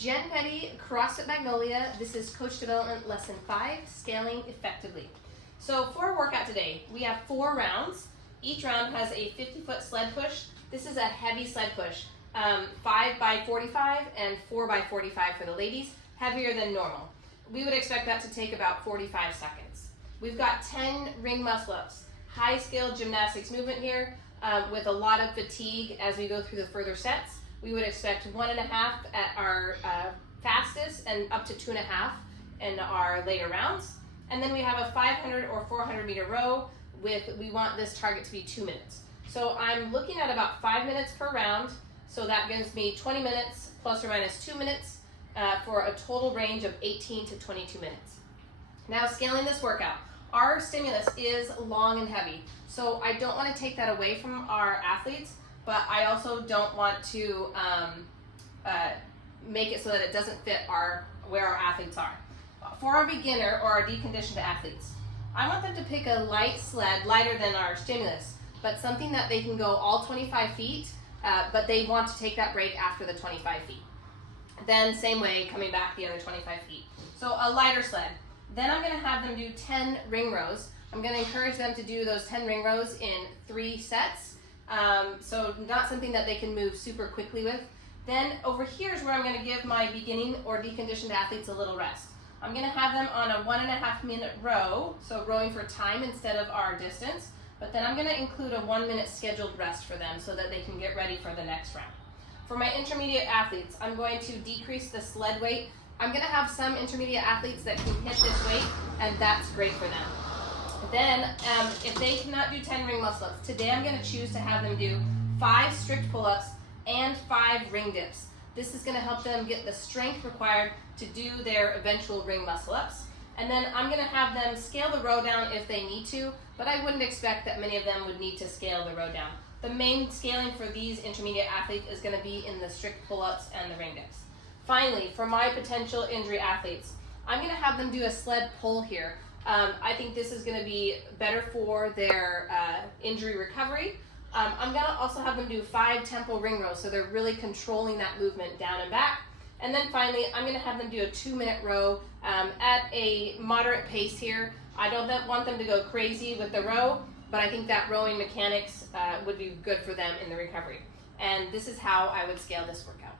Jen Petty, CrossFit Magnolia. This is Coach Development Lesson 5, Scaling Effectively. So for our workout today, we have 4 rounds. Each round has a 50-foot sled push. This is a heavy sled push, 5 by 45 and 4 by 45 for the ladies, heavier than normal. We would expect that to take about 45 seconds. We've got 10 ring muscle ups, high skill gymnastics movement here with a lot of fatigue as we go through the further sets. We would expect 1.5 at our fastest and up to 2.5 in our later rounds. And then we have a 500 or 400 meter row we want this target to be 2 minutes. So I'm looking at about 5 minutes per round. So that gives me 20 minutes plus or minus 2 minutes for a total range of 18 to 22 minutes. Now scaling this workout, our stimulus is long and heavy. So I don't want to take that away from our athletes, but I also don't want to make it so that it doesn't fit where our athletes are. For our beginner or our deconditioned athletes, I want them to pick a light sled, lighter than our stimulus, but something that they can go all 25 feet, but they want to take that break after the 25 feet. Then same way, coming back the other 25 feet. So a lighter sled. Then I'm gonna have them do 10 ring rows. I'm gonna encourage them to do those 10 ring rows in 3 sets. So not something that they can move super quickly with. Then over here is where I'm gonna give my beginning or deconditioned athletes a little rest. I'm gonna have them on a 1.5 minute row, so rowing for time instead of our distance, but then I'm gonna include a 1 minute scheduled rest for them so that they can get ready for the next round. For my intermediate athletes, I'm going to decrease the sled weight. I'm gonna have some intermediate athletes that can hit this weight, and that's great for them. Then, if they cannot do 10 ring muscle ups, today I'm gonna choose to have them do 5 strict pull-ups and 5 ring dips. This is gonna help them get the strength required to do their eventual ring muscle ups. And then I'm gonna have them scale the row down if they need to, but I wouldn't expect that many of them would need to scale the row down. The main scaling for these intermediate athletes is gonna be in the strict pull-ups and the ring dips. Finally, for my potential injury athletes, I'm gonna have them do a sled pull here. I think this is gonna be better for their injury recovery. I'm gonna also have them do 5 tempo ring rows, so they're really controlling that movement down and back. And then finally, I'm gonna have them do a 2-minute row at a moderate pace here. I don't want them to go crazy with the row, but I think that rowing mechanics would be good for them in the recovery. And this is how I would scale this workout.